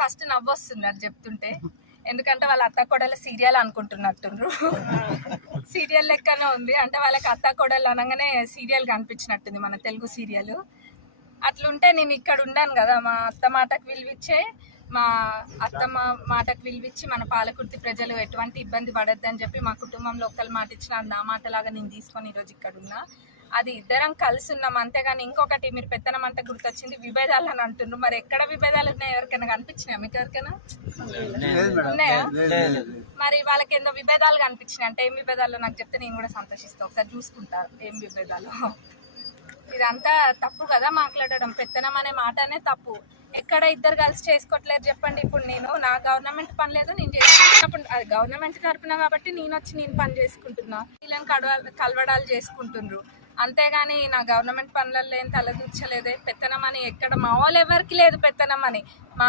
First నవ్వొస్తుంది అది చెప్తుంటే, ఎందుకంటే వాళ్ళ అత్త కోడల సీరియల్ అనుకుంటున్నట్టుండ్రు. సీరియల్ లెక్కనే ఉంది, అంటే వాళ్ళకి అత్త కోడలు అనగానే సీరియల్ కనిపించినట్టుంది, మన తెలుగు సీరియల్. అట్లుంటే నేను ఇక్కడ ఉండాను కదా, మా అత్త మాటకు విలువిచ్చే, మా అత్తమ్మ మాటకు విలువిచ్చి మన పాలకుర్తి ప్రజలు ఎటువంటి ఇబ్బంది పడద్దని చెప్పి మా కుటుంబంలో ఒక్కరు మాట ఇచ్చిన నా మాటలాగా నేను తీసుకొని ఈరోజు ఇక్కడ ఉన్నా. అది ఇద్దరం కలిసి ఉన్నాం, అంతేగాని ఇంకొకటి మీరు పెత్తనం అంటే గుర్తొచ్చింది విభేదాలు అని అంటున్నారు. మరి ఎక్కడ విభేదాలు ఉన్నాయి? ఎవరికైనా కనిపించినాయా మీకు? ఎవరికైనా ఉన్నాయా? మరి వాళ్ళకి ఏందో విభేదాలు కనిపించినాయి అంటే ఏం విభేదాలు నాకు చెప్తే నేను కూడా సంతోషిస్తాను, ఒకసారి చూసుకుంటా ఏం విభేదాలు. ఇదంతా తప్పు కదా మాట్లాడడం, పెత్తనం అనే మాటనే తప్పు. ఎక్కడ ఇద్దరు కలిసి చేసుకోవట్లేదు చెప్పండి. ఇప్పుడు నేను నా గవర్నమెంట్ పని లేదు, నేను చేసుకుంటున్నప్పుడు అది గవర్నమెంట్ తరపున కాబట్టి నేను వచ్చి నేను పని చేసుకుంటున్నా, వీళ్ళని కలవడాలు చేసుకుంటుండ్రు. అంతేగాని నా గవర్నమెంట్ పనులలో ఏం తలదూర్చలేదే. పెత్తనం అని ఎక్కడ మా వాళ్ళు ఎవరికి లేదు పెత్తనం అని. మా